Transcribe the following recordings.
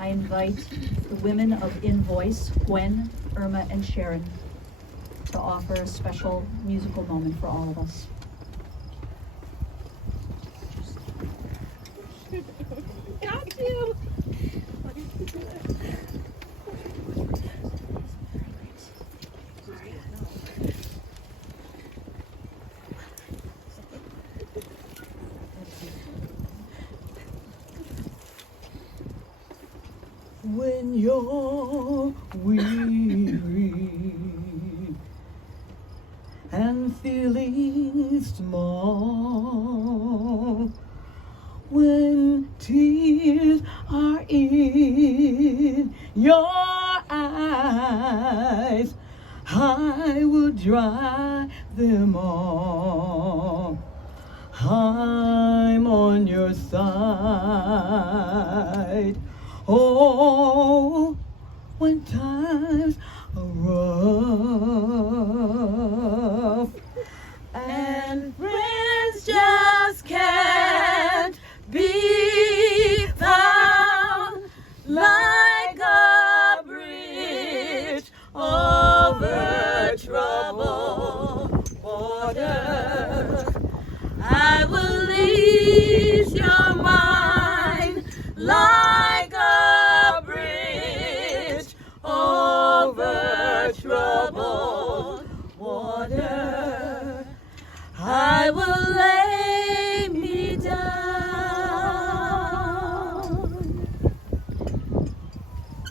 I invite the women of In Voice, Gwen, Irma, and Sharon, to offer a special musical moment for all of us. Got you! When you're weary and feeling small, when tears are in your eyes, I will dry them all. I'm on your side. Oh, when times are rough and friends just can't be found, like a bridge over troubled water, I will ease your mind like a bridge over troubled water. I will lay me down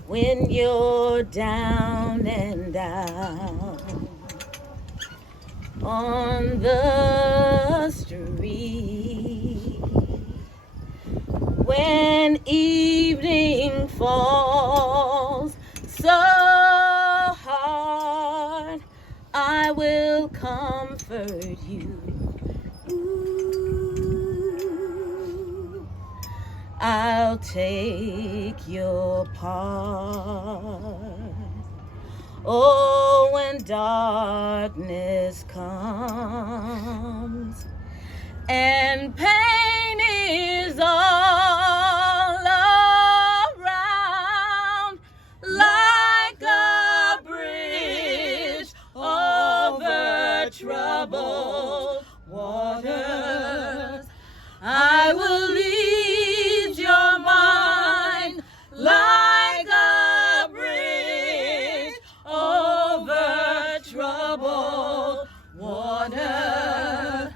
when you're down and out on the street. When evening falls so hard, I will comfort you. Ooh, I'll take your part. Oh, when darkness comes and pain is all around, like a bridge over troubled waters, I will ease your mind like a bridge over troubled water.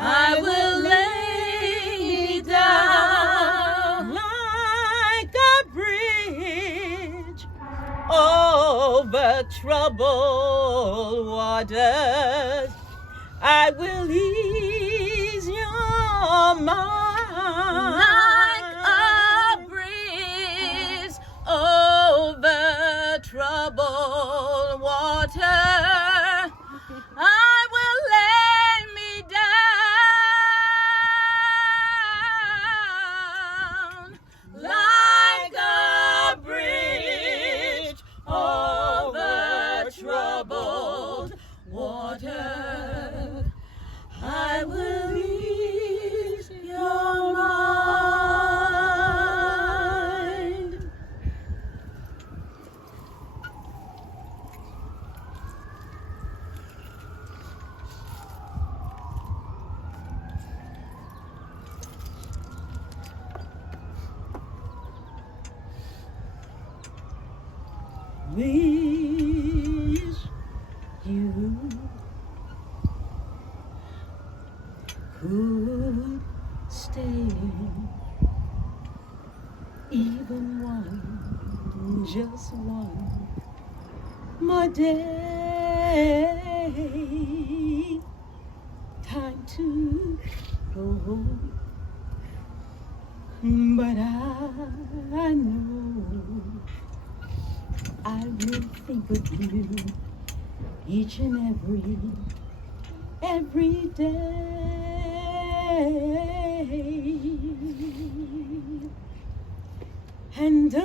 I will lay me down like a bridge over troubled waters. I will ease your mind like a bridge over troubled water. I will lay me down like a bridge over troubled water. I will ease your mind. Wish you could stay even one, just one more day. Time to go home, but I know I will think of you each and every day. And I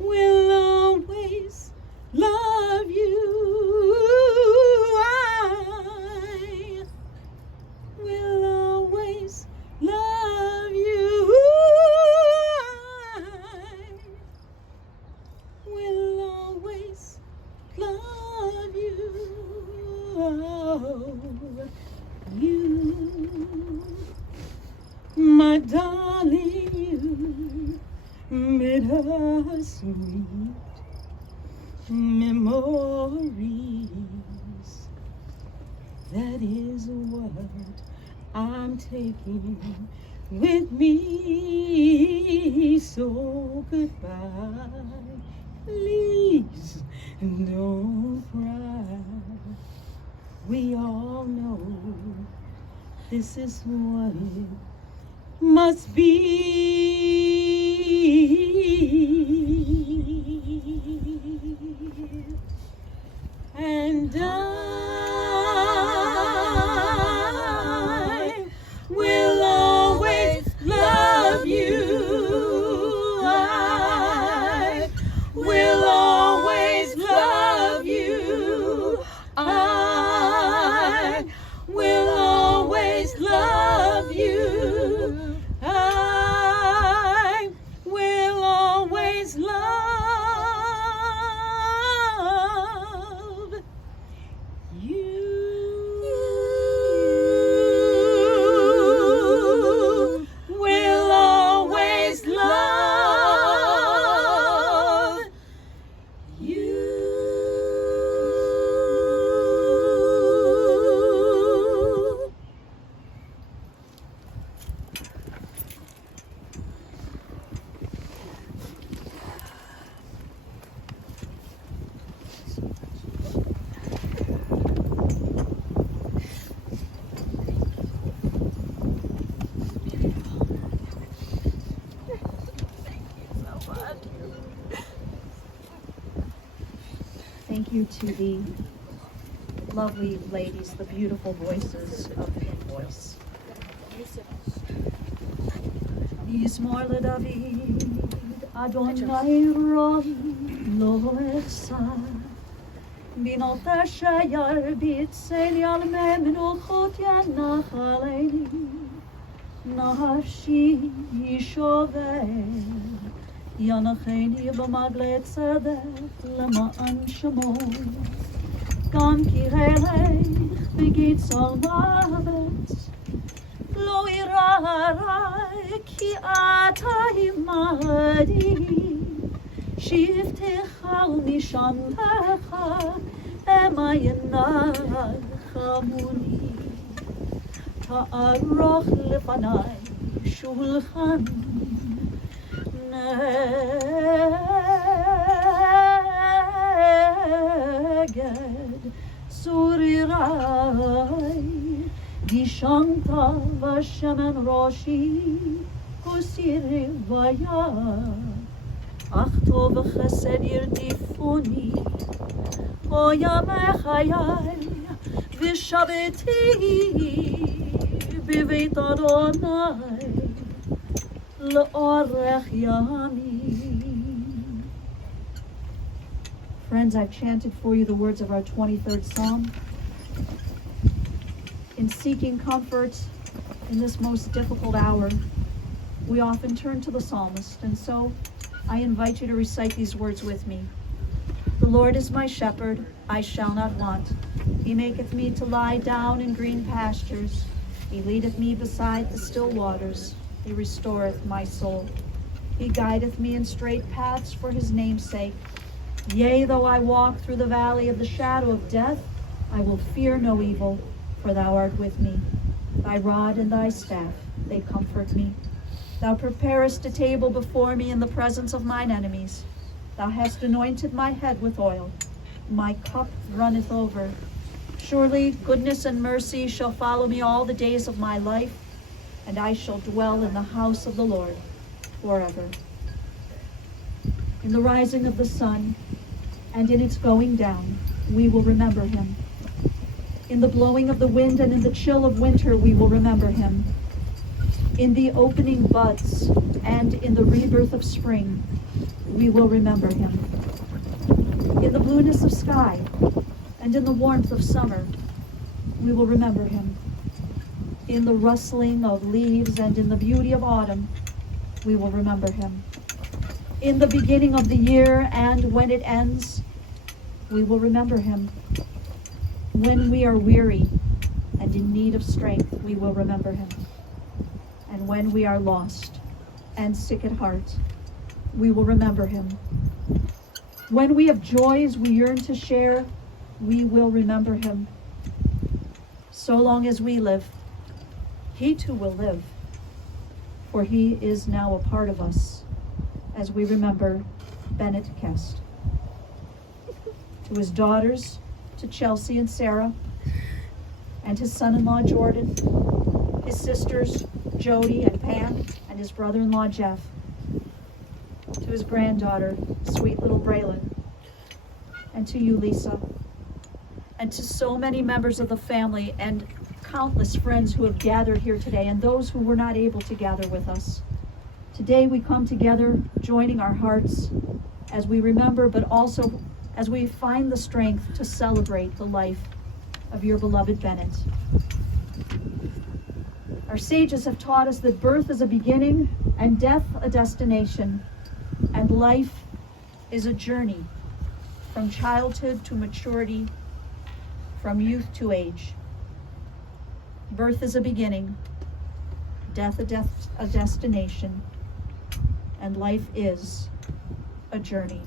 will always love you. I will always love my darling, bittersweet memories. That is what I'm taking with me. So goodbye, please don't cry. We all know this is what it must be. And I will always love you. I will always love you. I will always love you. I will always love you. Will always love you. Thank you to the lovely ladies, the beautiful voices of Invoice. Mizmor LeDavid, Adonai Ron lo echsa, binot shayar b'tzeli al memnuchot yanach aleini, nafshi yishover. Yanacheni b'magle tzedek למען שמו, גם כי הלך בגיצור מוות, לא ירא עלי כי אתה עמדי, שבטך ומשענתך המה ינחמוני. תערוך לפניי שולחן נגד צוריריי, גישנת בשמן ראשי וסירי ויד, אך טוב וחסד ירדיפוני כל ימי חיי, ושבתי בבית אדוני לאורך ימים. Friends, I've chanted for you the words of our 23rd Psalm. In seeking comfort in this most difficult hour, we often turn to the psalmist, and so I invite you to recite these words with me. The Lord is my shepherd, I shall not want. He maketh me to lie down in green pastures. He leadeth me beside the still waters. He restoreth my soul. He guideth me in straight paths for his name's sake. Yea, though I walk through the valley of the shadow of death, I will fear no evil, for thou art with me. Thy rod and thy staff, they comfort me. Thou preparest a table before me in the presence of mine enemies. Thou hast anointed my head with oil. My cup runneth over. Surely goodness and mercy shall follow me all the days of my life, and I shall dwell in the house of the Lord forever. In the rising of the sun and in its going down, we will remember him. In the blowing of the wind and in the chill of winter, we will remember him. In the opening buds and in the rebirth of spring, we will remember him. In the blueness of sky and in the warmth of summer, we will remember him. In the rustling of leaves and in the beauty of autumn, we will remember him. In the beginning of the year and when it ends, we will remember him. When we are weary and in need of strength, we will remember him. And when we are lost and sick at heart, we will remember him. When we have joys we yearn to share, we will remember him. So long as we live, he too will live, for he is now a part of us as we remember Bennett Kest. To his daughters, to Chelsea and Sarah, and his son-in-law Jordan, his sisters Jody and Pam, and his brother-in-law Jeff, to his granddaughter, sweet little Braylon, and to you, Lisa, and to so many members of the family and countless friends who have gathered here today, and those who were not able to gather with us. Today we come together, joining our hearts as we remember, but also as we find the strength to celebrate the life of your beloved Bennett. Our sages have taught us that birth is a beginning and death a destination, and life is a journey from childhood to maturity, from youth to age. Birth is a beginning, death a destination, and life is a journey,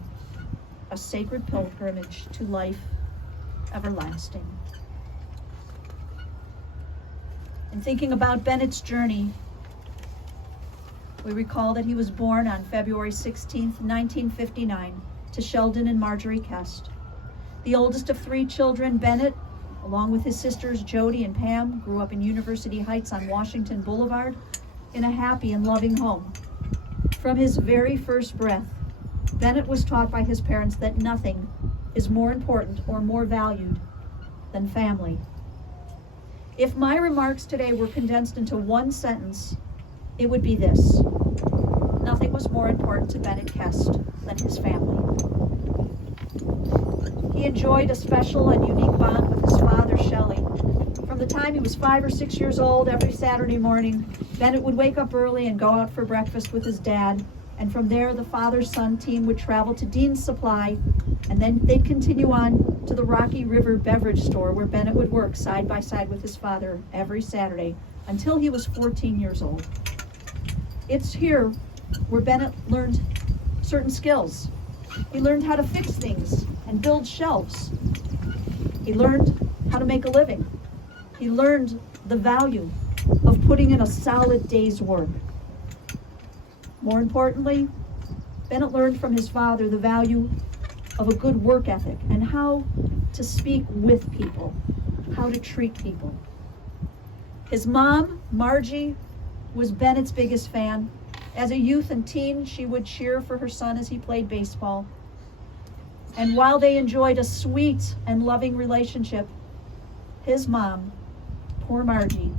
a sacred pilgrimage to life everlasting. In thinking about Bennett's journey, we recall that he was born on February 16th, 1959, to Sheldon and Marjorie Kest. The oldest of three children, Bennett, along with his sisters Jody and Pam, grew up in University Heights on Washington Boulevard in a happy and loving home. From his very first breath, Bennett was taught by his parents that nothing is more important or more valued than family. If my remarks today were condensed into one sentence, it would be this: nothing was more important to Bennett Kest than his family. He enjoyed a special and unique bond with his father, Shelley. From the time he was 5 or 6 years old, every Saturday morning, Bennett would wake up early and go out for breakfast with his dad, and from there the father-son team would travel to Dean's Supply, and then they'd continue on to the Rocky River beverage store where Bennett would work side by side with his father every Saturday until he was 14 years old. It's here where Bennett learned certain skills. He learned how to fix things and build shelves. He learned how to make a living. He learned the value of putting in a solid day's work. More importantly, Bennett learned from his father the value of a good work ethic and how to speak with people, how to treat people. His mom, Margie, was Bennett's biggest fan. As a youth and teen, she would cheer for her son as he played baseball. And while they enjoyed a sweet and loving relationship, his mom, poor Margie,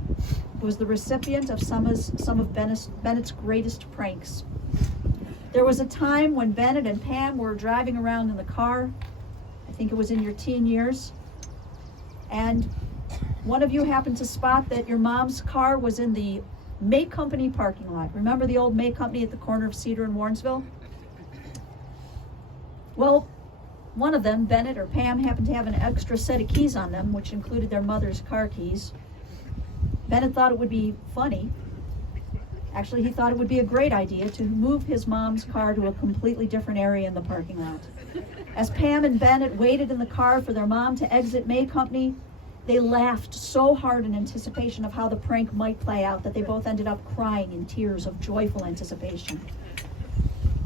was the recipient of some of Bennett's greatest pranks. There was a time when Bennett and Pam were driving around in the car. I think it was in your teen years. And one of you happened to spot that your mom's car was in the May Company parking lot. Remember the old May Company at the corner of Cedar and Warrensville? Well, one of them, Bennett or Pam, happened to have an extra set of keys on them, which included their mother's car keys. Bennett thought it would be funny. Actually, he thought it would be a great idea to move his mom's car to a completely different area in the parking lot. As Pam and Bennett waited in the car for their mom to exit May Company, they laughed so hard in anticipation of how the prank might play out that they both ended up crying in tears of joyful anticipation.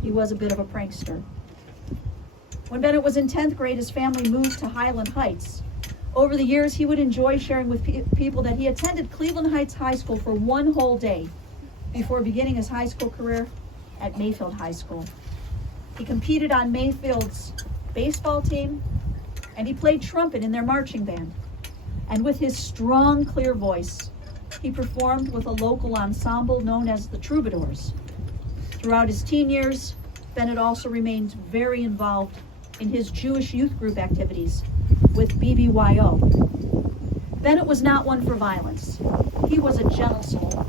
He was a bit of a prankster. When Bennett was in 10th grade, his family moved to Highland Heights. Over the years, he would enjoy sharing with people that he attended Cleveland Heights High School for one whole day before beginning his high school career at Mayfield High School. He competed on Mayfield's baseball team, and he played trumpet in their marching band. And with his strong, clear voice, he performed with a local ensemble known as the Troubadours. Throughout his teen years, Bennett also remained very involved in his Jewish youth group activities with BBYO. Bennett was not one for violence. He was a gentle soul.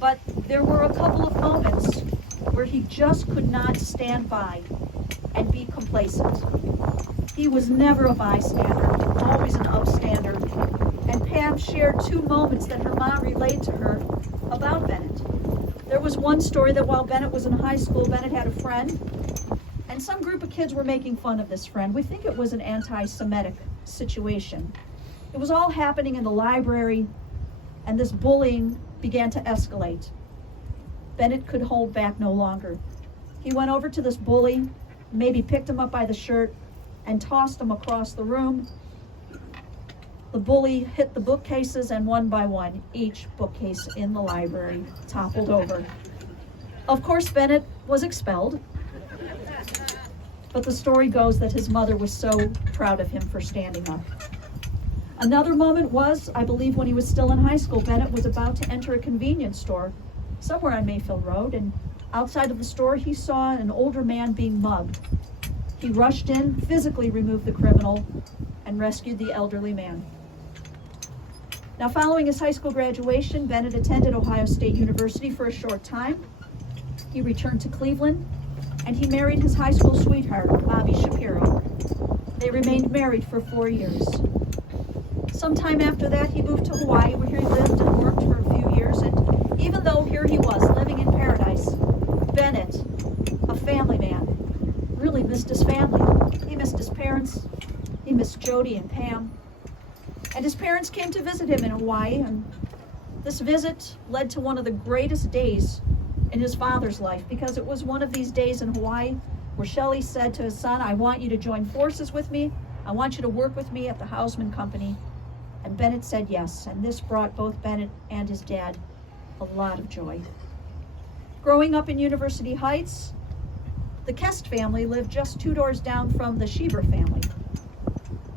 But there were a couple of moments where he just could not stand by and be complacent. He was never a bystander, always an upstander. And Pam shared two moments that her mom relayed to her about Bennett. was one story that while Bennett was in high school, Bennett had a friend, and some group of kids were making fun of this friend. We think it was an anti-Semitic situation. It was all happening in the library, and this bullying began to escalate. Bennett could hold back no longer. He went over to this bully, maybe picked him up by the shirt, and tossed him across the room. The bully hit the bookcases, and one by one, each bookcase in the library toppled over. Of course, Bennett was expelled, but the story goes that his mother was so proud of him for standing up. Another moment was, I believe, when he was still in high school. Bennett was about to enter a convenience store somewhere on Mayfield Road, and outside of the store, he saw an older man being mugged. He rushed in, physically removed the criminal, and rescued the elderly man. Now, following his high school graduation, Bennett attended Ohio State University for a short time. He returned to Cleveland, and he married his high school sweetheart, Bobby Shapiro. They remained married for 4 years. Sometime after that, he moved to Hawaii, where he lived and worked for a few years, and even though here he was, living in paradise, Bennett, a family man, really missed his family. He missed his parents, he missed Jody and Pam, and his parents came to visit him in Hawaii, and this visit led to one of the greatest days in his father's life, because it was one of these days in Hawaii where Shelley said to his son, "I want you to join forces with me. I want you to work with me at the Hausman Company." And Bennett said yes, and this brought both Bennett and his dad a lot of joy. Growing up in University Heights, the Kest family lived just 2 doors down from the Schieber family.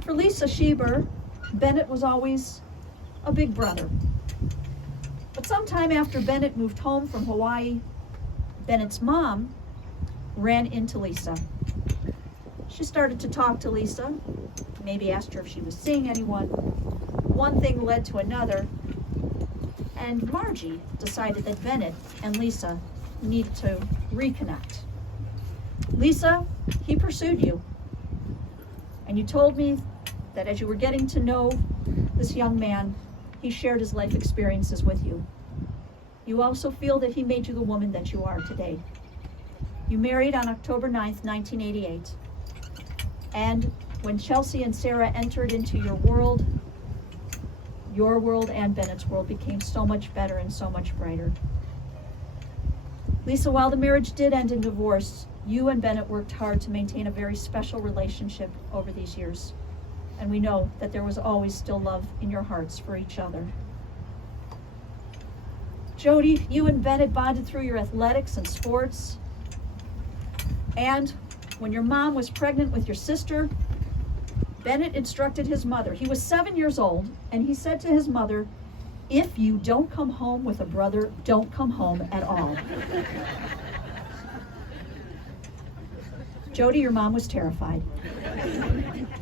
For Lisa Schieber, Bennett was always a big brother. But sometime after Bennett moved home from Hawaii, Bennett's mom ran into Lisa. She started to talk to Lisa, maybe asked her if she was seeing anyone. One thing led to another, and Margie decided that Bennett and Lisa needed to reconnect. "Lisa, he pursued you, and you told me that as you were getting to know this young man, he shared his life experiences with you. You also feel that he made you the woman that you are today. You married on October 9th, 1988. And when Chelsea and Sarah entered into your world and Bennett's world became so much better and so much brighter. Lisa, while the marriage did end in divorce, you and Bennett worked hard to maintain a very special relationship over these years. And we know that there was always still love in your hearts for each other. Jody, you and Bennett bonded through your athletics and sports. And when your mom was pregnant with your sister, Bennett instructed his mother. He was 7 years old, and he said to his mother, "If you don't come home with a brother, don't come home at all." Jody, your mom was terrified.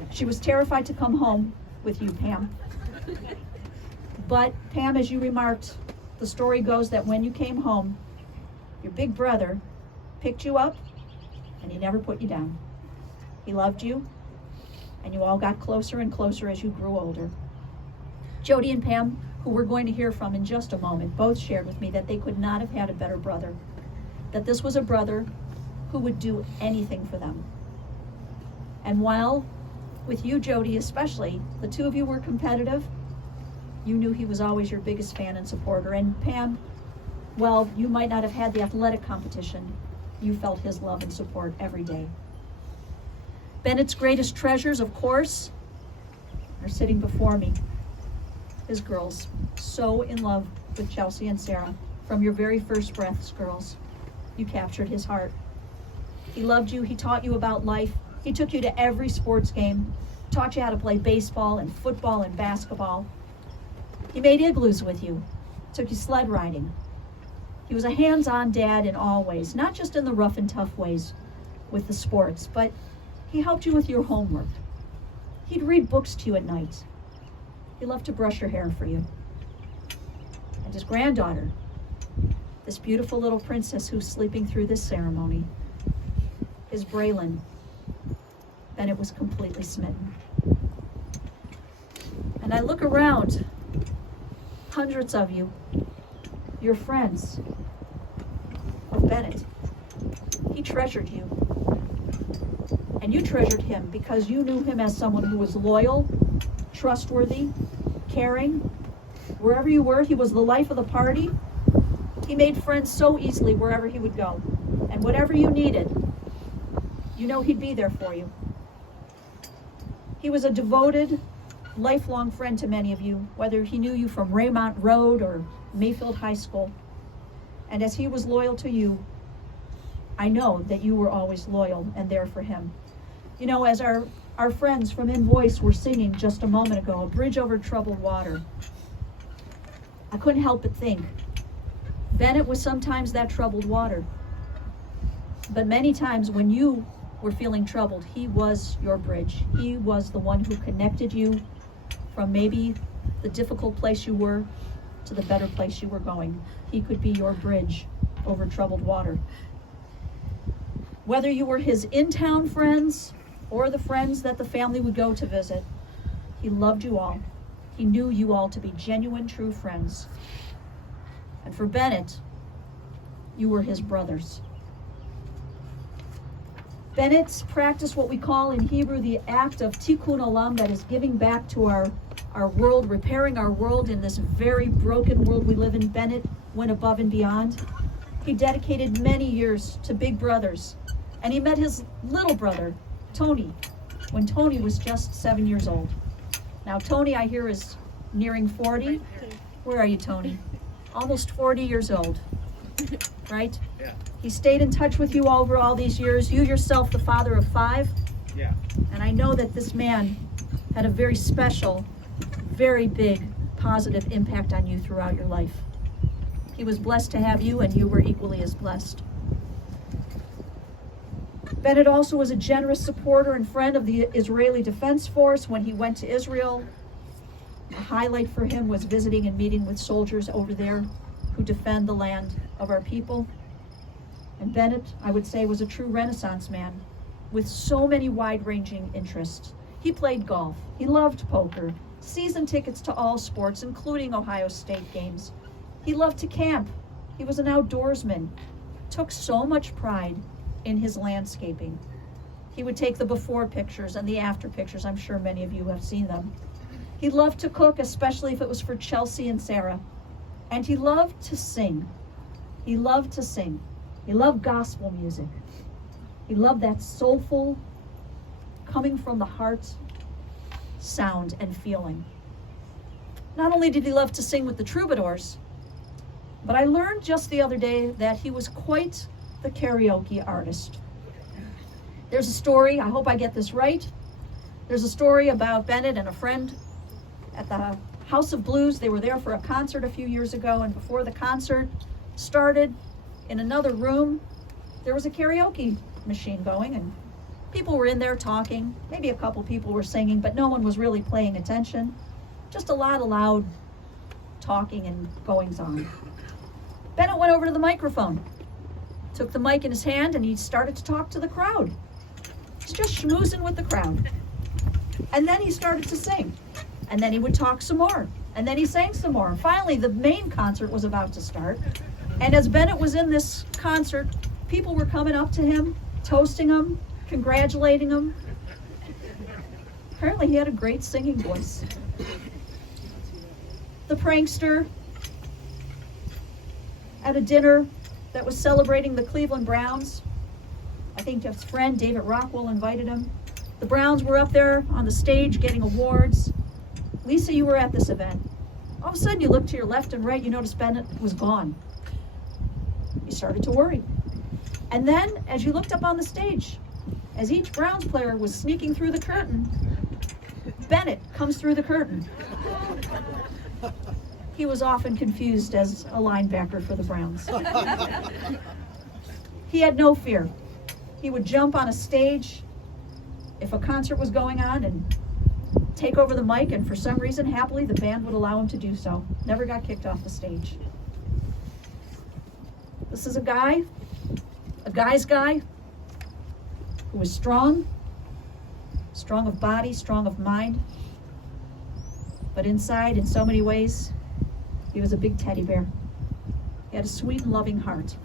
She was terrified to come home with you, Pam. But Pam, as you remarked, the story goes that when you came home, your big brother picked you up, and he never put you down. He loved you, and you all got closer and closer as you grew older. Jody and Pam, who we're going to hear from in just a moment, both shared with me that they could not have had a better brother, that this was a brother who would do anything for them. And while, with you, Jody, especially, the two of you were competitive, you knew he was always your biggest fan and supporter. And Pam, well, you might not have had the athletic competition, you felt his love and support every day. Bennett's greatest treasures, of course, are sitting before me. His girls, so in love with Chelsea and Sarah. From your very first breaths, girls, you captured his heart. He loved you, he taught you about life, he took you to every sports game, taught you how to play baseball and football and basketball. He made igloos with you, took you sled riding. He was a hands-on dad in all ways, not just in the rough and tough ways with the sports, but he helped you with your homework. He'd read books to you at night. He loved to brush your hair for you. And his granddaughter, this beautiful little princess who's sleeping through this ceremony, is Braylon. Bennett was completely smitten. And I look around, hundreds of you, your friends, about Bennett. He treasured you. And you treasured him because you knew him as someone who was loyal, trustworthy, caring. Wherever you were, he was the life of the party. He made friends so easily wherever he would go. And whatever you needed, you know he'd be there for you. He was a devoted, lifelong friend to many of you, whether he knew you from Raymont Road or Mayfield High School. And as he was loyal to you, I know that you were always loyal and there for him. You know, as our friends from In Voice were singing just a moment ago, A Bridge Over Troubled Water, I couldn't help but think, Bennett was sometimes that troubled water. But many times when you were feeling troubled, he was your bridge. He was the one who connected you from maybe the difficult place you were to the better place you were going. He could be your bridge over troubled water. Whether you were his in-town friends or the friends that the family would go to visit, he loved you all. He knew you all to be genuine, true friends. And for Bennett, you were his brothers. Bennett practiced what we call in Hebrew the act of tikkun olam, that is giving back to our world, repairing our world in this very broken world we live in. Bennett went above and beyond. He dedicated many years to big brothers, and he met his little brother, Tony, when Tony was just 7 years old. Now, Tony, I hear, is nearing 40. Where are you, Tony? Almost 40 years old, right? Yeah. He stayed in touch with you over all these years. You yourself, the father of 5. Yeah. And I know that this man had a very special, very big, positive impact on you throughout your life. He was blessed to have you, and you were equally as blessed. Bennett also was a generous supporter and friend of the Israeli Defense Force when he went to Israel. A highlight for him was visiting and meeting with soldiers over there who defend the land of our people. And Bennett, I would say, was a true Renaissance man with so many wide-ranging interests. He played golf. He loved poker, season tickets to all sports, including Ohio State games. He loved to camp. He was an outdoorsman, took so much pride in his landscaping. He would take the before pictures and the after pictures. I'm sure many of you have seen them. He loved to cook, especially if it was for Chelsea and Sarah. And he loved to sing. He loved to sing. He loved gospel music. He loved that soulful, coming from the heart sound and feeling. Not only did he love to sing with the troubadours, but I learned just the other day that he was quite the karaoke artist. There's a story, I hope I get this right. There's a story about Bennett and a friend at the House of Blues. They were there for a concert a few years ago, and before the concert started, in another room, there was a karaoke machine going, and people were in there talking. Maybe a couple people were singing, but no one was really paying attention. Just a lot of loud talking and goings on. Bennett went over to the microphone, took the mic in his hand, and he started to talk to the crowd. He's just schmoozing with the crowd. And then he started to sing. And then he would talk some more. And then he sang some more. And finally, the main concert was about to start. And as Bennett was in this concert, people were coming up to him, toasting him, congratulating him. Apparently he had a great singing voice. The prankster at a dinner that was celebrating the Cleveland Browns. I think his friend David Rockwell invited him. The Browns were up there on the stage getting awards. Lisa, you were at this event. All of a sudden you looked to your left and right, you noticed Bennett was gone. You started to worry. And then as you looked up on the stage, as each Browns player was sneaking through the curtain, Bennett comes through the curtain. He was often confused as a linebacker for the Browns. He had no fear. He would jump on a stage if a concert was going on and take over the mic, and for some reason, happily, the band would allow him to do so. Never got kicked off the stage. This is a guy's guy, who was strong of body, strong of mind, but inside, in so many ways, he was a big teddy bear. He had a sweet and loving heart.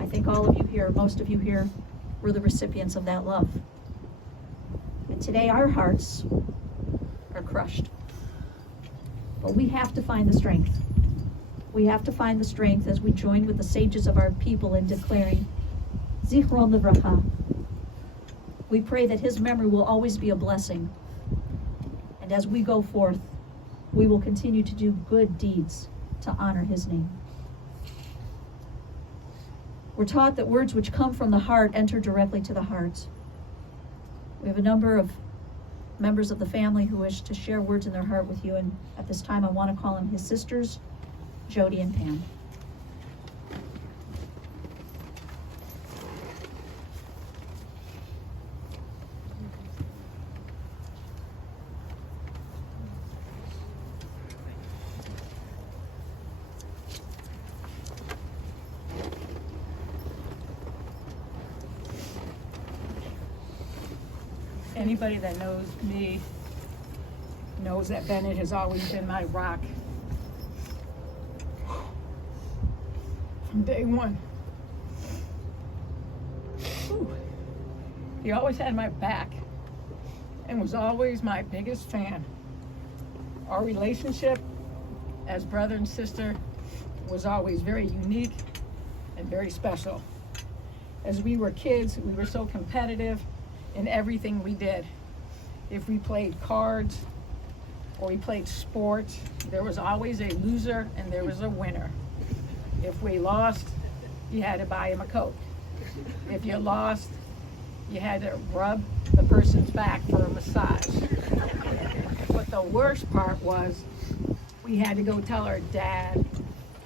I think all of you here, most of you here, were the recipients of that love. And today our hearts are crushed. But we have to find the strength. We have to find the strength as we join with the sages of our people in declaring, Zichron Livracha. We pray that his memory will always be a blessing. And as we go forth, we will continue to do good deeds to honor his name. We're taught that words which come from the heart enter directly to the heart. We have a number of members of the family who wish to share words in their heart with you, and at this time I want to call on his sisters, Jody and Pam. Anybody that knows me knows that Bennett has always been my rock. From day one. Whew. He always had my back and was always my biggest fan. Our relationship as brother and sister was always very unique and very special. As we were kids, we were so competitive in everything we did. If we played cards or we played sports, there was always a loser and there was a winner. If we lost, you had to buy him a Coke. If you lost, you had to rub the person's back for a massage. But the worst part was we had to go tell our dad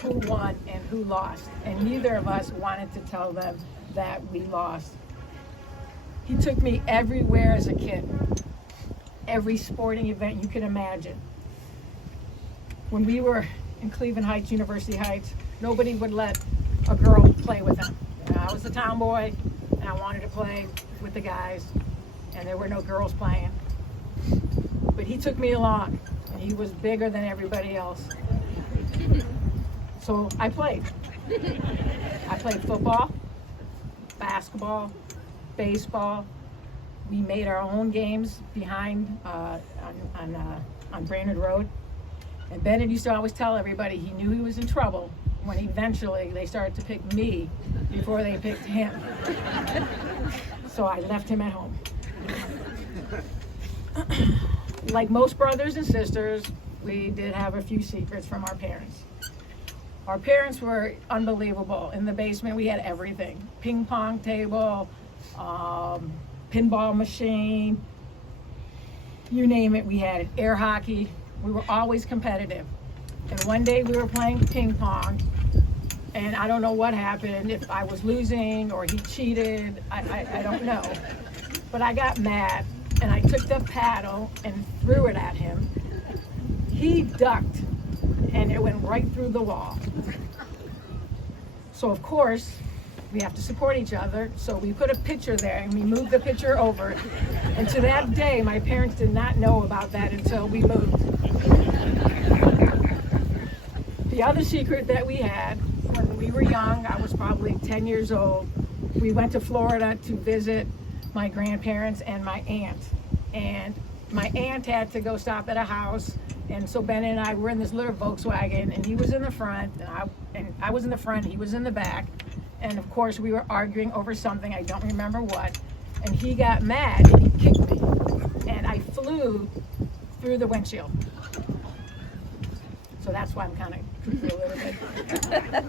who won and who lost. And neither of us wanted to tell them that we lost. He took me everywhere as a kid. Every sporting event you can imagine. When we were in Cleveland Heights, University Heights, nobody would let a girl play with him. I was the tomboy, and I wanted to play with the guys, and there were no girls playing. But he took me along, and he was bigger than everybody else. So I played. I played football, basketball, baseball. We made our own games behind on Brainerd Road. And Bennett used to always tell everybody he knew he was in trouble when eventually they started to pick me before they picked him. So I left him at home. Like most brothers and sisters, we did have a few secrets from our parents. Our parents were unbelievable. In the basement, we had everything. Ping pong table, pinball machine, you name it, we had it. Air hockey. We were always competitive. And one day we were playing ping pong, and I don't know what happened, if I was losing or he cheated, I don't know. But I got mad, and I took the paddle and threw it at him. He ducked, and it went right through the wall. So of course, we have to support each other, so we put a pitcher there and we moved the pitcher over. And to that day, my parents did not know about that until we moved. The other secret that we had, when we were young, I was probably 10 years old, we went to Florida to visit my grandparents and my aunt. And my aunt had to go stop at a house, and so Bennett and I were in this little Volkswagen, and he was in the front, and I was in the front, he was in the back. And of course, we were arguing over something, I don't remember what. And he got mad and he kicked me. And I flew through the windshield. So that's why I'm kind of cuckoo a little bit.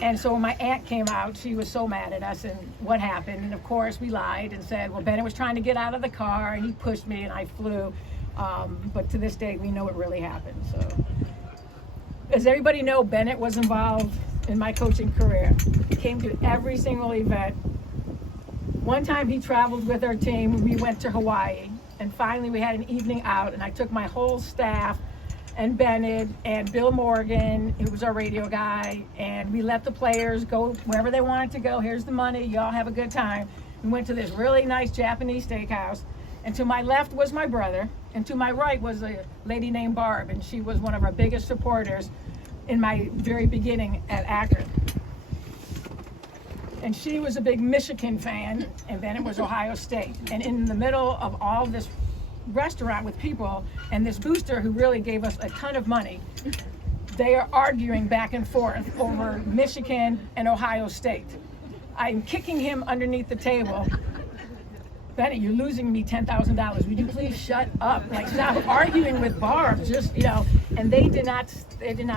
And so when my aunt came out, she was so mad at us and what happened. And of course, we lied and said, well, Bennett was trying to get out of the car and he pushed me and I flew. But to this day, we know it really happened. So, as everybody know, Bennett was involved in my coaching career. He came to every single event. One time he traveled with our team, we went to Hawaii, and finally we had an evening out, and I took my whole staff, and Bennett, and Bill Morgan, who was our radio guy, and we let the players go wherever they wanted to go. Here's the money, y'all have a good time. We went to this really nice Japanese steakhouse, and to my left was my brother, and to my right was a lady named Barb, and she was one of our biggest supporters in my very beginning at Akron. And she was a big Michigan fan, and Bennett was Ohio State. And in the middle of all this restaurant with people and this booster who really gave us a ton of money, they are arguing back and forth over Michigan and Ohio State. I'm kicking him underneath the table. Bennett, you're losing me $10,000. Would you please shut up? Like, stop arguing with Barb. Just, and they did not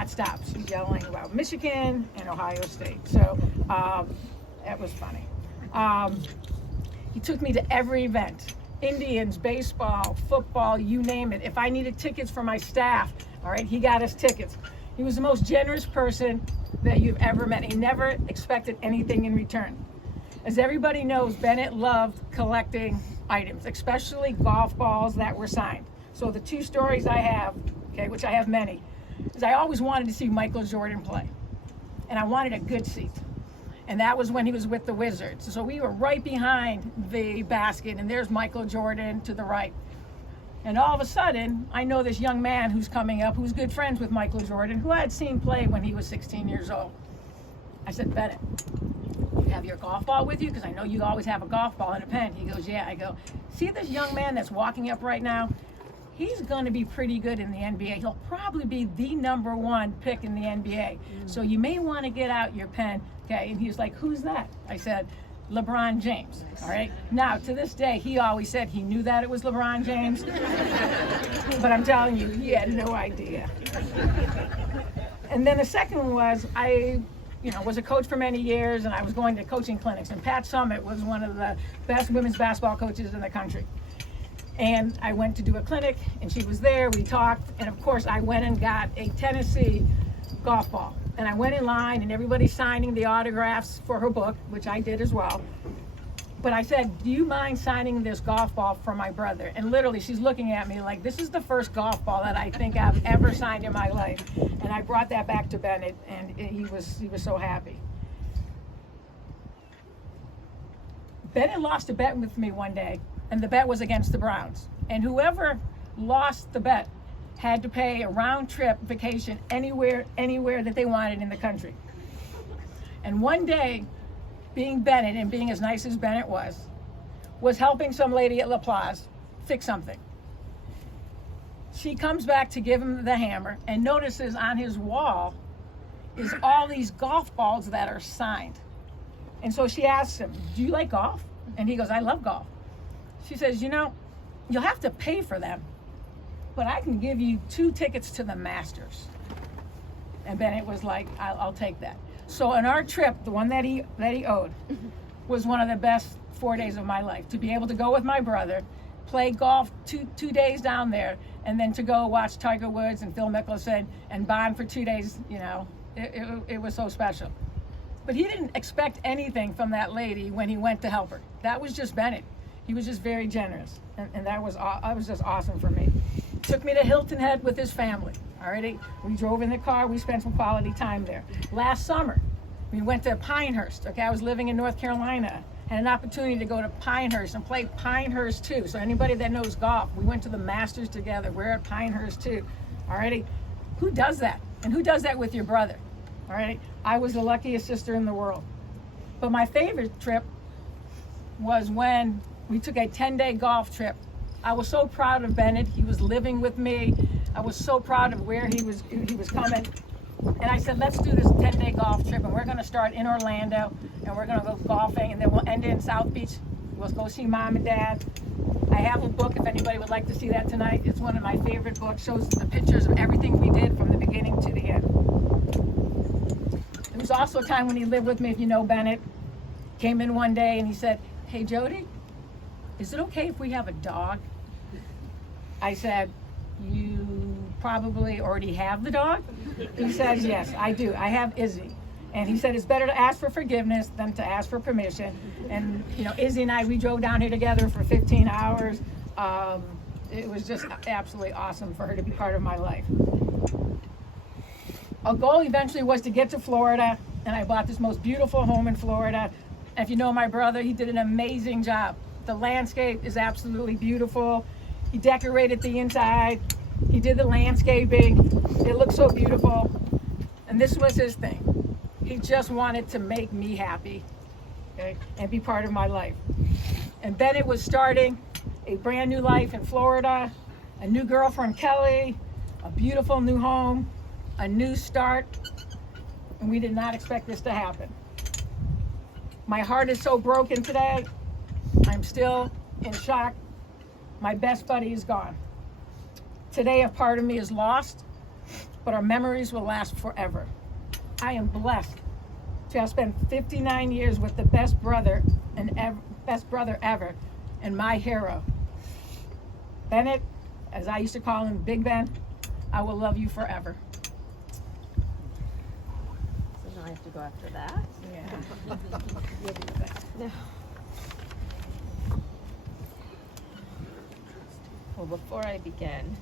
stop. She's yelling about Michigan and Ohio State. So that was funny. He took me to every event. Indians, baseball, football, you name it. If I needed tickets for my staff, all right, he got us tickets. He was the most generous person that you've ever met. He never expected anything in return. As everybody knows, Bennett loved collecting items, especially golf balls that were signed. So the two stories I have, okay, which I have many, is I always wanted to see Michael Jordan play. And I wanted a good seat. And that was when he was with the Wizards. So we were right behind the basket, and there's Michael Jordan to the right. And all of a sudden, I know this young man who's coming up, who's good friends with Michael Jordan, who I had seen play when he was 16 years old. I said, Bennett, you have your golf ball with you? Because I know you always have a golf ball and a pen. He goes, yeah. I go, see this young man that's walking up right now? He's going to be pretty good in the NBA. He'll probably be the #1 pick in the NBA. So you may want to get out your pen. Okay. And he's like, who's that? I said, LeBron James. All right. Now, to this day, he always said he knew that it was LeBron James. But I'm telling you, he had no idea. And then the second one was, I was a coach for many years, and I was going to coaching clinics. And Pat Summitt was one of the best women's basketball coaches in the country. And I went to do a clinic, and she was there. We talked. And, of course, I went and got a Tennessee golf ball. And I went in line, and everybody's signing the autographs for her book, which I did as well. But I said, do you mind signing this golf ball for my brother? And literally, she's looking at me like, this is the first golf ball that I think I've ever signed in my life. And I brought that back to Bennett, and he was so happy. Bennett lost a bet with me one day, and the bet was against the Browns. And whoever lost the bet had to pay a round-trip vacation anywhere that they wanted in the country. And one day, being Bennett and being as nice as Bennett was helping some lady at La Plaza fix something. She comes back to give him the hammer and notices on his wall is all these golf balls that are signed. And so she asks him, do you like golf? And he goes, I love golf. She says, you'll have to pay for them, but I can give you 2 tickets to the Masters. And Bennett was like, I'll take that. So on our trip, the one that he owed, was one of the best 4 days of my life. To be able to go with my brother, play golf 2 days down there, and then to go watch Tiger Woods and Phil Mickelson and bond for 2 days, it was so special. But he didn't expect anything from that lady when he went to help her. That was just Bennett. He was just very generous, and that was just awesome for me. Took me to Hilton Head with his family. Alrighty, we drove in the car. We spent some quality time there. Last summer, we went to Pinehurst. Okay, I was living in North Carolina. Had an opportunity to go to Pinehurst and play Pinehurst 2. So anybody that knows golf, we went to the Masters together. We're at Pinehurst 2. Alrighty, who does that? And who does that with your brother? Alrighty, I was the luckiest sister in the world. But my favorite trip was when we took a 10-day golf trip. I was so proud of Bennett. He was living with me. I was so proud of where he was coming. And I said, let's do this 10-day golf trip, and we're going to start in Orlando, and we're going to go golfing, and then we'll end in South Beach. We'll go see Mom and Dad. I have a book if anybody would like to see that tonight. It's one of my favorite books. Shows the pictures of everything we did from the beginning to the end. There was also a time when he lived with me, if you know Bennett, came in one day and he said, hey, Jody, is it okay if we have a dog? I said, you probably already have the dog? He says, yes, I do. I have Izzy. And he said, it's better to ask for forgiveness than to ask for permission. And, Izzy and I, we drove down here together for 15 hours. It was just absolutely awesome for her to be part of my life. Our goal eventually was to get to Florida, and I bought this most beautiful home in Florida. And if you know my brother, he did an amazing job. The landscape is absolutely beautiful. He decorated the inside. He did the landscaping. It looked so beautiful. And this was his thing. He just wanted to make me happy. okay, and be part of my life. And Bennett was starting a brand new life in Florida, a new girlfriend, Kelly, a beautiful new home, a new start, and we did not expect this to happen. My heart is so broken today. I'm still in shock. My best buddy is gone. Today, a part of me is lost, but our memories will last forever. I am blessed to have spent 59 years with the best brother ever, and my hero. Bennett, as I used to call him, Big Ben, I will love you forever. So now I have to go after that? Yeah. You'll be the best. No. Well, before I begin,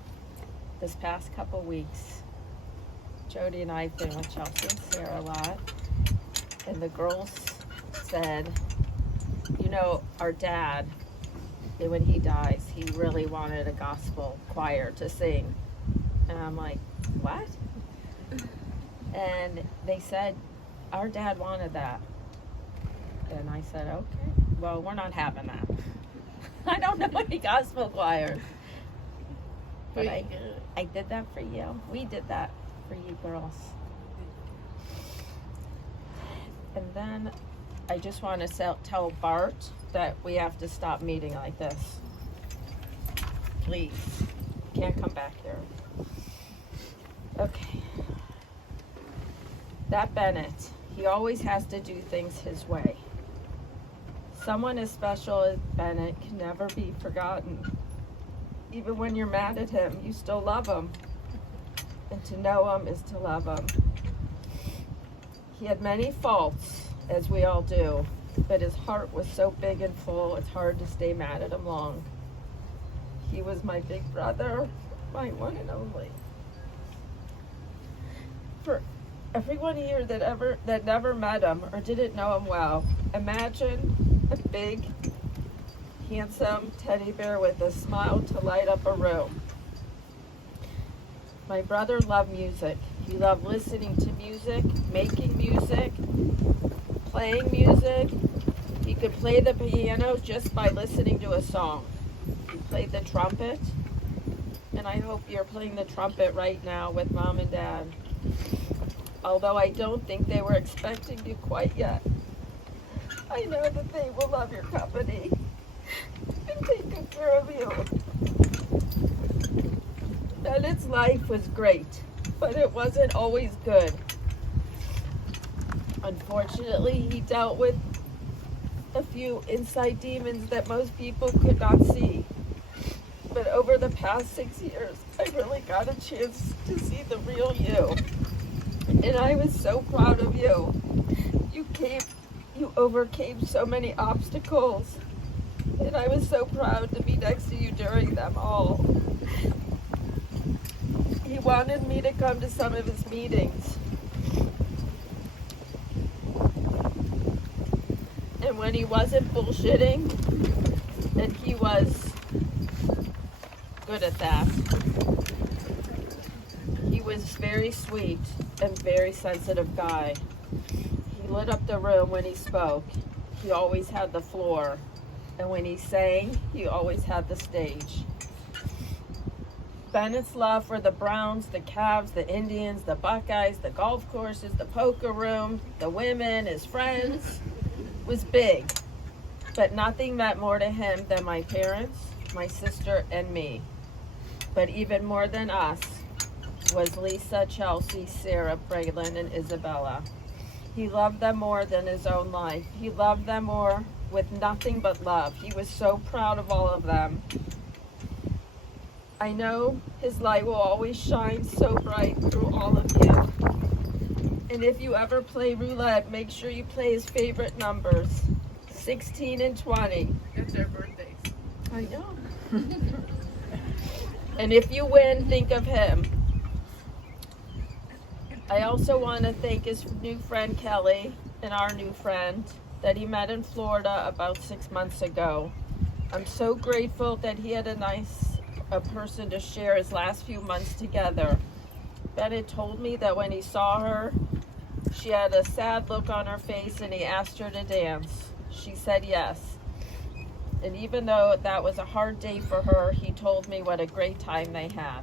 this past couple weeks, Jody and I have been with Chelsea and Sarah a lot, and the girls said, you know, our dad, when he dies, he really wanted a gospel choir to sing. And I'm like, what? And they said, our dad wanted that. And I said, okay, well, we're not having that. I don't know any gospel choirs. But I did that for you. We did that for you girls. And then I just want to tell Bart that we have to stop meeting like this. Please. Can't come back here. Okay. That Bennett, he always has to do things his way. Someone as special as Bennett can never be forgotten. Even when you're mad at him, you still love him. And to know him is to love him. He had many faults, as we all do, but his heart was so big and full, it's hard to stay mad at him long. He was my big brother, my one and only. For everyone here that never met him or didn't know him well, imagine a big, handsome teddy bear with a smile to light up a room. My brother loved music. He loved listening to music, making music, playing music. He could play the piano just by listening to a song. He played the trumpet, and I hope you're playing the trumpet right now with Mom and Dad. Although I don't think they were expecting you quite yet. I know that they will love your company and take good care of you. Bennett's life was great, but it wasn't always good. Unfortunately, he dealt with a few inside demons that most people could not see. But over the past 6 years, I really got a chance to see the real you. And I was so proud of you. You overcame so many obstacles. And I was so proud to be next to you during them all. He wanted me to come to some of his meetings. And when he wasn't bullshitting, and he was good at that, he was very sweet and very sensitive guy. He lit up the room when he spoke. He always had the floor. And when he sang, he always had the stage. Bennett's love for the Browns, the Cavs, the Indians, the Buckeyes, the golf courses, the poker room, the women, his friends, was big. But nothing meant more to him than my parents, my sister, and me. But even more than us was Lisa, Chelsea, Sarah, Braylon, and Isabella. He loved them more than his own life. He loved them more with nothing but love. He was so proud of all of them. I know his light will always shine so bright through all of you. And if you ever play roulette, make sure you play his favorite numbers, 16 and 20. It's their birthdays. I know. And if you win, think of him. I also want to thank his new friend Kelly and our new friend that he met in Florida about 6 months ago. I'm so grateful that he had a person to share his last few months together. Bennett told me that when he saw her, she had a sad look on her face and he asked her to dance. She said yes. And even though that was a hard day for her, he told me what a great time they had.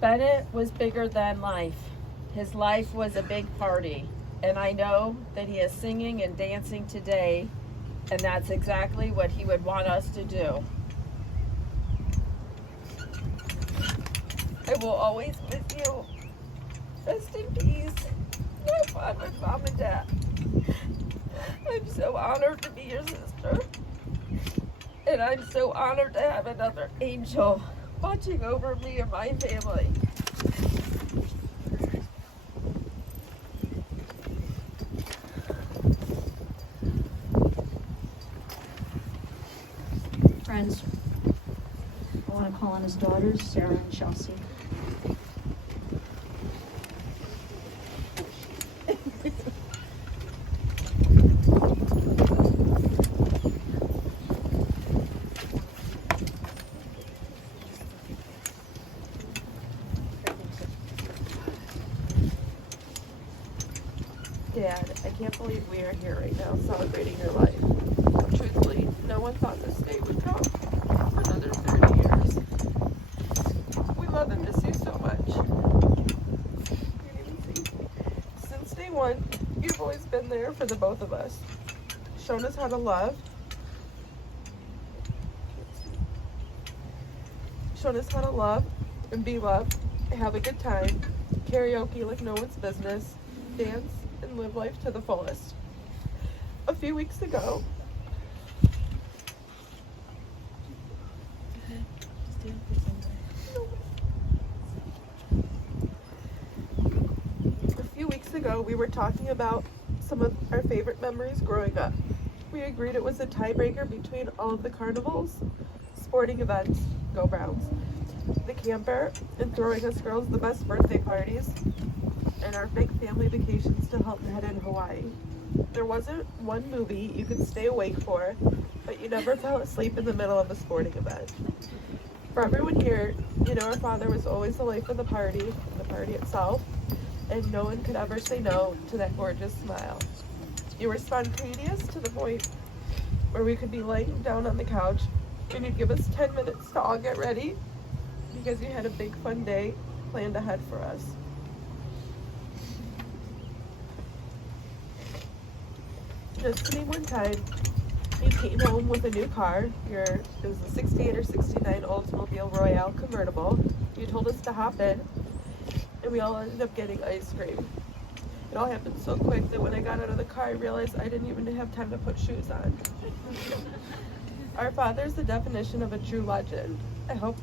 Bennett was bigger than life. His life was a big party. And I know that he is singing and dancing today, and that's exactly what he would want us to do. I will always miss you. Rest in peace. Have fun with Mom and Dad. I'm so honored to be your sister. And I'm so honored to have another angel watching over me and my family. Friends, I want to call on his daughters, Sarah and Chelsea. Dad, I can't believe we are here right now celebrating your life. Truthfully, no one thought this day would come for another 30 years. We love and miss you so much. You can't even see. Since day one, you've always been there for the both of us. Shown us how to love. Shown us how to love and be loved, have a good time, karaoke like no one's business, dance, and live life to the fullest. A few weeks ago, we were talking about some of our favorite memories growing up. We agreed it was a tiebreaker between all of the carnivals, sporting events, go Browns, the camper, and throwing us girls the best birthday parties, and our big family vacations to Hilton Head in Hawaii. There wasn't one movie you could stay awake for, but you never fell asleep in the middle of a sporting event. For everyone here, you know our father was always the life of the party itself, and no one could ever say no to that gorgeous smile. You were spontaneous to the point where we could be laying down on the couch and you'd give us 10 minutes to all get ready because you had a big fun day planned ahead for us. Just to name one time, you came home with a new car. It was a 68 or 69 Oldsmobile Royale convertible. You told us to hop in, and we all ended up getting ice cream. It all happened so quick that when I got out of the car, I realized I didn't even have time to put shoes on. Our father's the definition of a true legend. I hope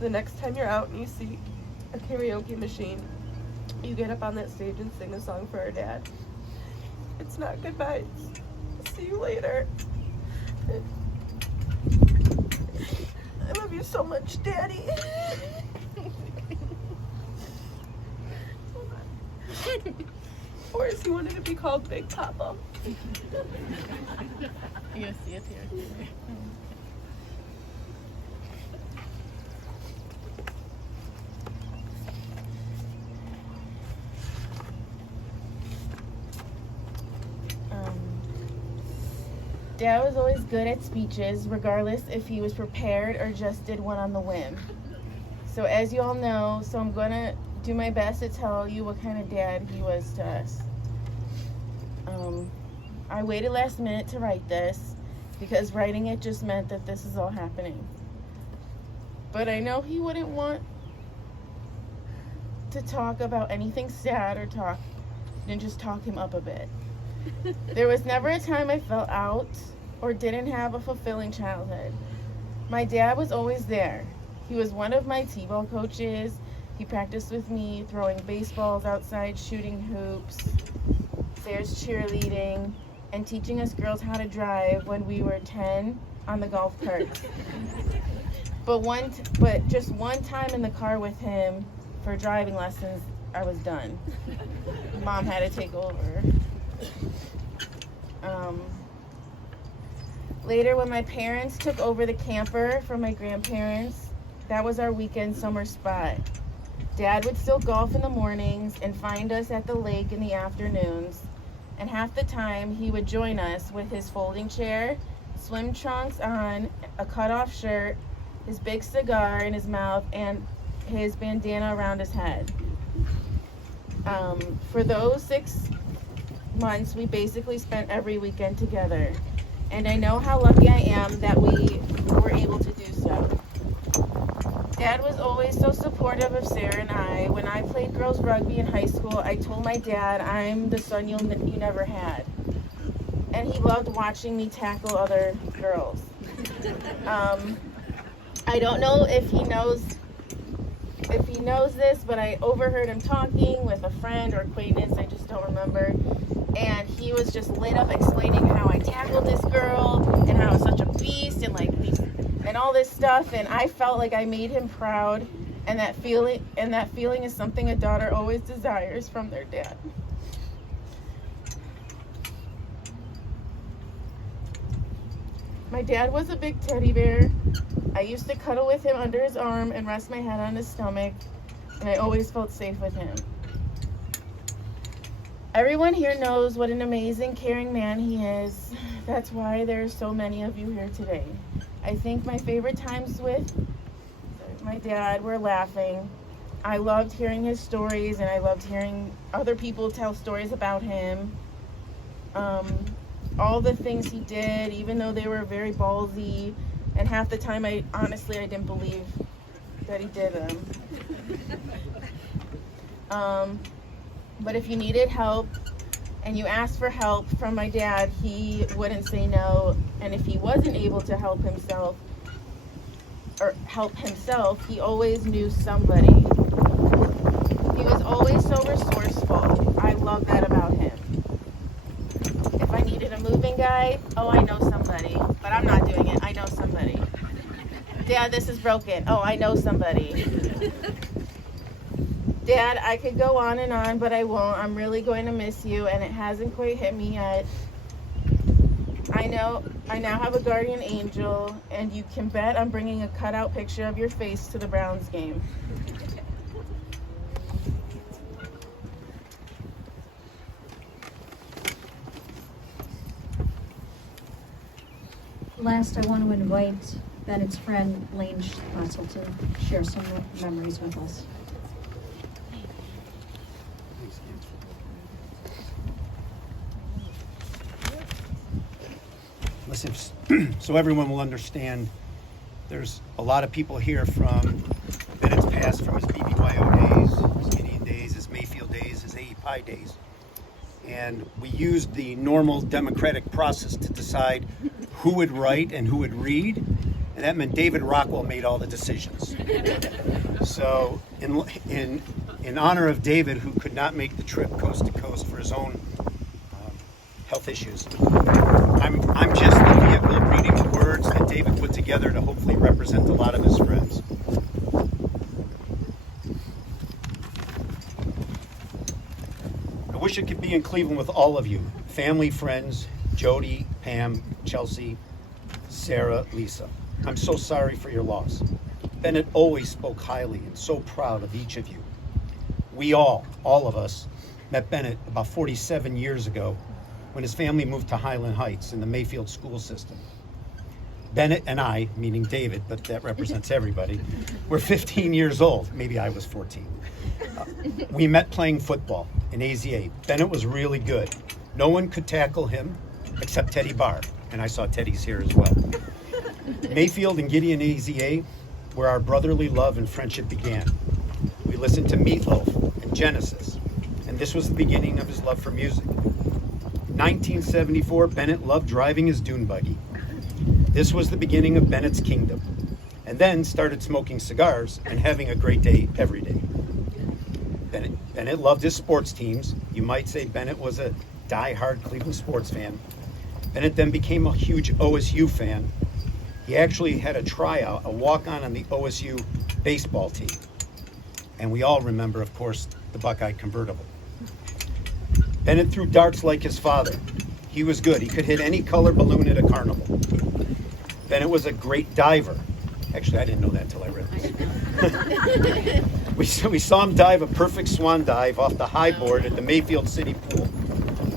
the next time you're out and you see a karaoke machine, you get up on that stage and sing a song for our dad. It's not goodbye. See you later. I love you so much, Daddy. Or as he wanted to be called, Big Papa. Yes, yes, yes. Dad was always good at speeches, regardless if he was prepared or just did one on the whim. So as you all know, I'm gonna do my best to tell you what kind of dad he was to us. I waited last minute to write this because writing it just meant that this is all happening. But I know he wouldn't want to talk about anything sad or just talk him up a bit. There was never a time I felt out or didn't have a fulfilling childhood. My dad was always there. He was one of my t-ball coaches. He practiced with me, throwing baseballs outside, shooting hoops, there's cheerleading, and teaching us girls how to drive when we were 10 on the golf cart. But just one time in the car with him for driving lessons, I was done. Mom had to take over. Later, when my parents took over the camper from my grandparents, that was our weekend summer spot. Dad would still golf in the mornings and find us at the lake in the afternoons. And half the time he would join us with his folding chair, swim trunks on, a cut-off shirt, his big cigar in his mouth, and his bandana around his head. For those 6 months, we basically spent every weekend together. And I know how lucky I am that we were able to do so. Dad was always so supportive of Sarah and I. When I played girls rugby in high school, I told my dad, I'm the son you never had. And he loved watching me tackle other girls. I don't know if he knows this, but I overheard him talking with a friend or acquaintance, I just don't remember. And he was just lit up explaining how I tackled this girl and how I was such a beast and all this stuff, and I felt like I made him proud, and that feeling is something a daughter always desires from their dad. My dad was a big teddy bear. I used to cuddle with him under his arm and rest my head on his stomach, and I always felt safe with him. Everyone here knows what an amazing, caring man he is. That's why there are so many of you here today. I think my favorite times with my dad were laughing. I loved hearing his stories, and I loved hearing other people tell stories about him. All the things he did, even though they were very ballsy, and half the time I didn't believe that he did them. But if you needed help and you asked for help from my dad, he wouldn't say no. And if he wasn't able to help himself, he always knew somebody. He was always so resourceful. I love that about him. If I needed a moving guide, oh, I know somebody, but I'm not doing it. I know somebody. Dad, this is broken. Oh, I know somebody. Dad, I could go on and on, but I won't. I'm really going to miss you, and it hasn't quite hit me yet. I now have a guardian angel, and you can bet I'm bringing a cutout picture of your face to the Browns game. Last, I want to invite Bennett's friend, Lane Schlotzel, to share some memories with us. Listen, so everyone will understand, there's a lot of people here from Bennett's past, from his BBYO days, his Gideon days, his Mayfield days, his AEPI days. And we used the normal democratic process to decide who would write and who would read, and that meant David Rockwell made all the decisions. So in honor of David, who could not make the trip coast to coast for his own health issues, I'm just the vehicle reading the words that David put together to hopefully represent a lot of his friends. I wish it could be in Cleveland with all of you, family, friends, Jody, Pam, Chelsea, Sarah, Lisa. I'm so sorry for your loss. Bennett always spoke highly and so proud of each of you. We all of us, met Bennett about 47 years ago when his family moved to Highland Heights in the Mayfield school system. Bennett and I, meaning David, but that represents everybody, were 15 years old. Maybe I was 14. We met playing football in AZA. Bennett was really good. No one could tackle him except Teddy Barr, and I saw Teddy's here as well. Mayfield and Gideon AZA, where our brotherly love and friendship began. We listened to Meatloaf and Genesis, and this was the beginning of his love for music. 1974, Bennett loved driving his dune buggy. This was the beginning of Bennett's kingdom, and then started smoking cigars and having a great day every day. Bennett loved his sports teams. You might say Bennett was a die-hard Cleveland sports fan. Bennett then became a huge OSU fan. He actually had a tryout, a walk-on the OSU baseball team. And we all remember, of course, the Buckeye convertible. Bennett threw darts like his father. He was good. He could hit any color balloon at a carnival. Bennett was a great diver. Actually, I didn't know that until I read this. We saw him dive a perfect swan dive off the high board at the Mayfield City Pool.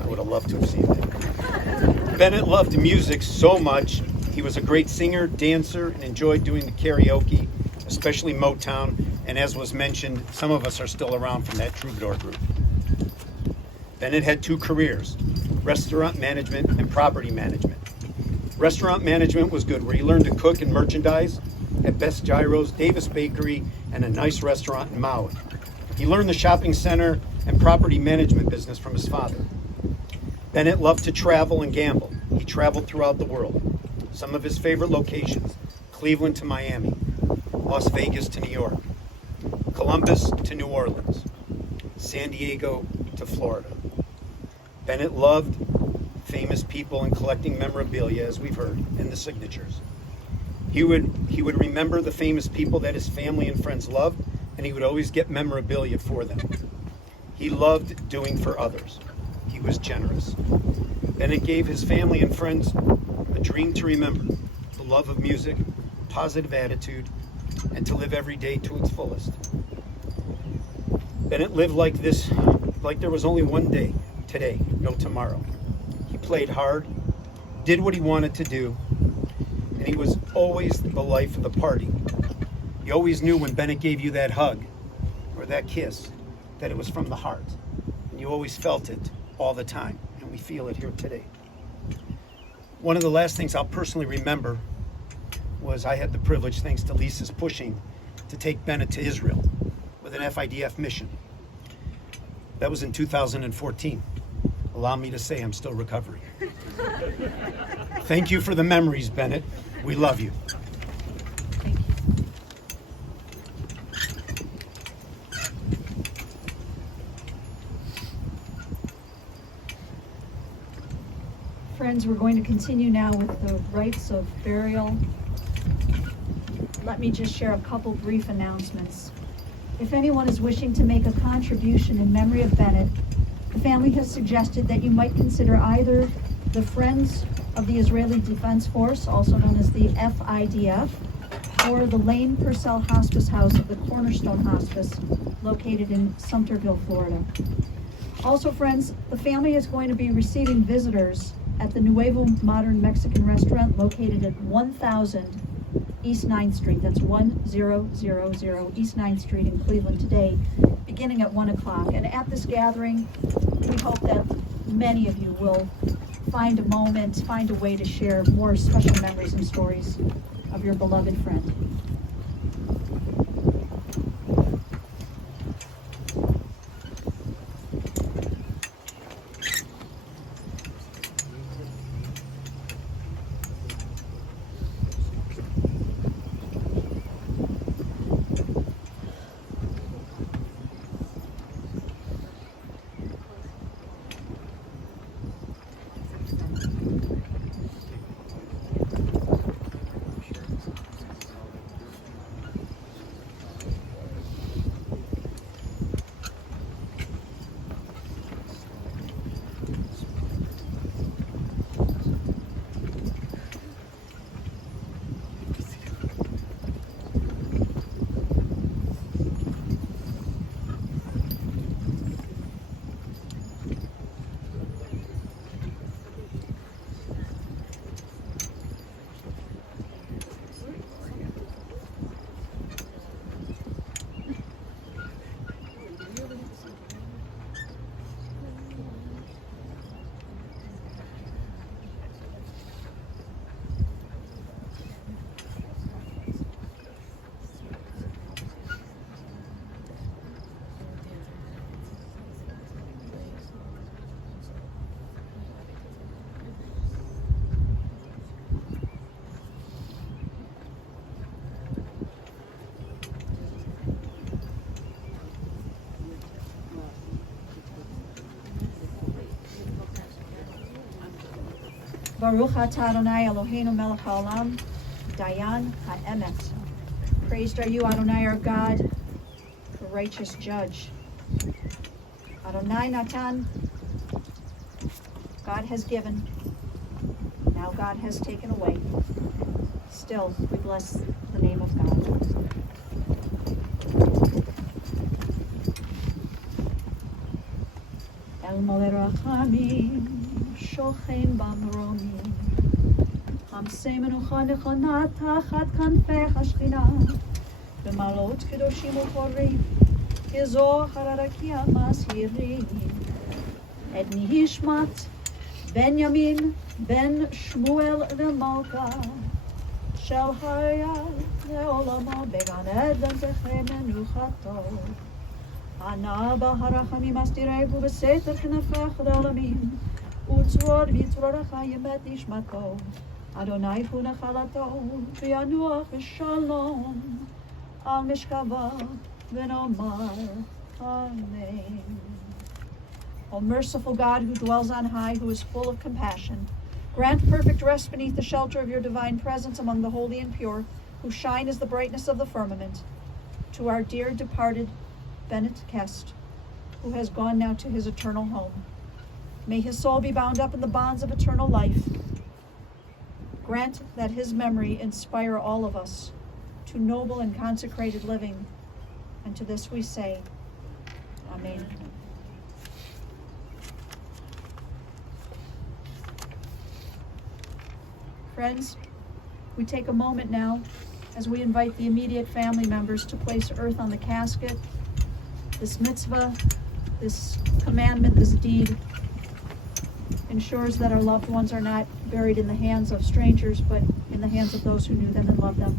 I would have loved to have seen that. Bennett loved music so much. He was a great singer, dancer, and enjoyed doing the karaoke, especially Motown. And as was mentioned, some of us are still around from that troubadour group. Bennett had 2 careers, restaurant management and property management. Restaurant management was good, where he learned to cook and merchandise at Best Gyros, Davis Bakery, and a nice restaurant in Maui. He learned the shopping center and property management business from his father. Bennett loved to travel and gamble. He traveled throughout the world. Some of his favorite locations: Cleveland to Miami, Las Vegas to New York, Columbus to New Orleans, San Diego to Florida. Bennett loved famous people and collecting memorabilia, as we've heard, and the signatures. He would remember the famous people that his family and friends loved, and he would always get memorabilia for them. He loved doing for others. He was generous. Bennett gave his family and friends a dream to remember: the love of music, positive attitude, and to live every day to its fullest. Bennett lived like this, like there was only one day, today, no tomorrow. He played hard, did what he wanted to do, and he was always the life of the party. You always knew when Bennett gave you that hug or that kiss that it was from the heart. And you always felt it all the time, and we feel it here today. One of the last things I'll personally remember was I had the privilege, thanks to Lisa's pushing, to take Bennett to Israel with an FIDF mission. That was in 2014. Allow me to say I'm still recovering. Thank you for the memories, Bennett. We love you. Thank you. Friends, we're going to continue now with the rites of burial. Let me just share a couple brief announcements. If anyone is wishing to make a contribution in memory of Bennett, the family has suggested that you might consider either the Friends of the Israeli Defense Force, also known as the FIDF, or the Lane Purcell Hospice House of the Cornerstone Hospice, located in Sumterville, Florida. Also, friends, the family is going to be receiving visitors at the Nuevo Modern Mexican Restaurant located at 1000 East 9th Street. That's 1000 East 9th Street in Cleveland today, beginning at 1 o'clock. And at this gathering, we hope that many of you will find a moment, find a way to share more special memories and stories of your beloved friend. Baruch atah Adonai Eloheinu melech haolam, Dayan ha'emet. Praised are you, Adonai, our God, the righteous judge. Adonai Natan, God has given, now God has taken away. Still, we bless the name of God. אל מלא רחמים, שוכן במרומים. חמסי מנוחה נכונה תחת כנפי השכינה, במעלות קדושים וחורים, כזוהר הרקיע מסעירים. את נשמת בנימין בן שמואל ומלכה, של היה לעולמו בגן עדן תחי מנוחתו. ענה בה הרחמים אסתירהו בסתר כנפך לעולמים, וצרור בצרור החיים את נשמתו. אדוני הוא נחלתו, וינוח בשלום על משכבו, ונאמר Amen. O merciful God, who dwells on high, who is full of compassion, grant perfect rest beneath the shelter of your divine presence among the holy and pure, who shine as the brightness of the firmament. To our dear departed Bennett Kest, who has gone now to his eternal home, may his soul be bound up in the bonds of eternal life. Grant that his memory inspire all of us to noble and consecrated living. And to this we say, Amen. Friends, we take a moment now as we invite the immediate family members to place earth on the casket. This mitzvah, this commandment, this deed ensures that our loved ones are not buried in the hands of strangers, but in the hands of those who knew them and loved them.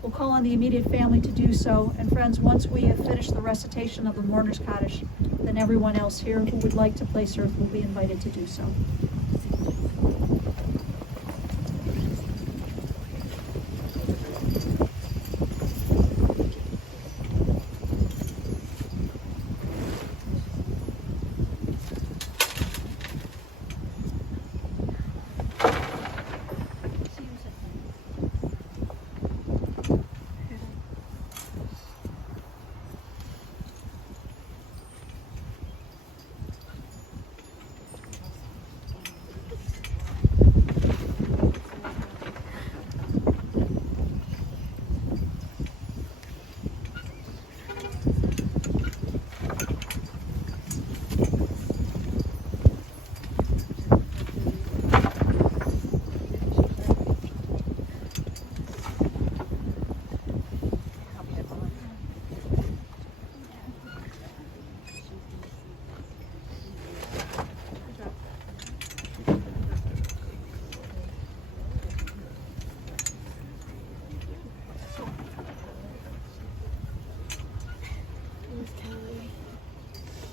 We'll call on the immediate family to do so. And friends, once we have finished the recitation of the mourner's Kaddish, then everyone else here who would like to place earth will be invited to do so.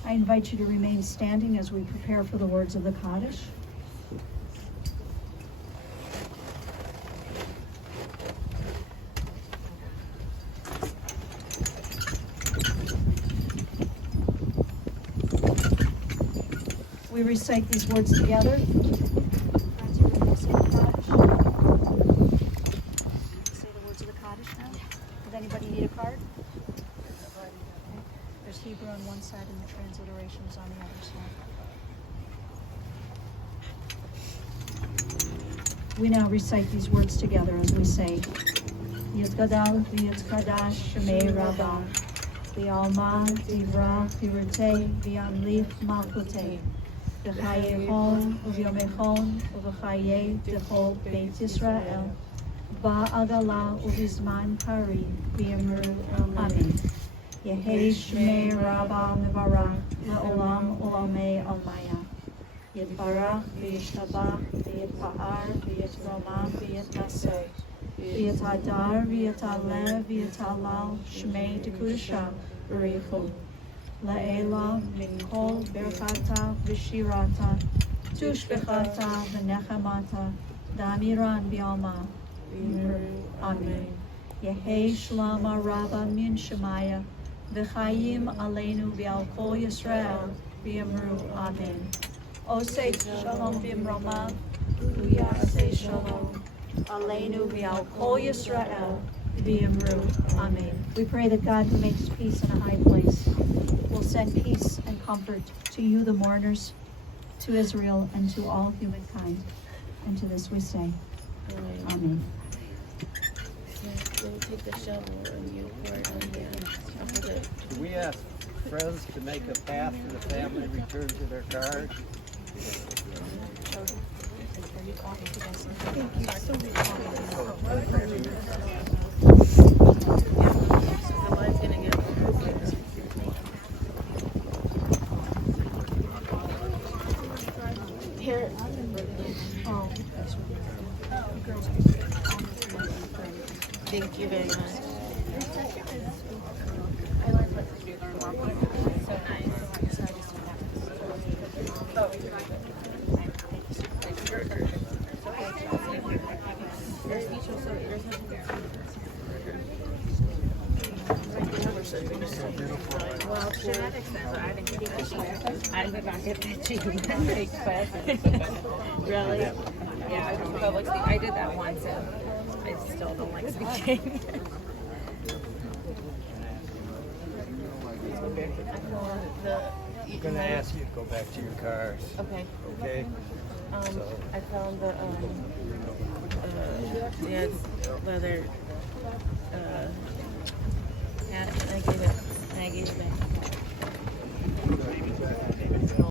I invite you to remain standing as we prepare for the words of the Kaddish. We recite these words together. Friends, you're going to say the Kaddish. Say the words of the Kaddish now. Does anybody need a card? There's Hebrew on one side and the transliterations on the other side. We now recite these words together as we say, Yitzgadal v'yitzkadash shemei rabah, v'alma divra v'yirtei v'yamlich malchutei, v'chayehon u'vyomechon u'v'chayeh d'chol beit Yisrael, ba'agala u'vizman pari v'yamru amen. Yehei shmei rabba mevarach le'olam olamei almaya. Yitbarach v'yishtabach v'yitpa'ar v'yitroma v'yitnaseh v'yitadar v'yitaleh v'yitalal shmei dekudasha b'richu le'ela minkol berchata v'shirata tushbechata v'nechamata damiran b'alma v'yimru amen. Yehei shlama rabba min shemaya v'chayim aleinu v'al kol Yisrael v'yamru amen. Osei shalom v'imromav v'yasei shalom aleinu v'al kol Yisrael v'yamru amen. We pray that God, who makes peace in a high place, will send peace and comfort to you, the mourners, to Israel, and to all humankind. And to this we say, amen. We'll take the shovel and you pour it on the Can we ask friends to make a path for the family return to their cars. Here. Thank you very much. Well, genetics says I didn't get that gene. I did not get that gene. Really? Yeah, I do public speaking. I did that once and I still don't like speaking. I'm going to ask you to go back to your cars. Okay. Okay? I found the dad's leather hat. I gave it back.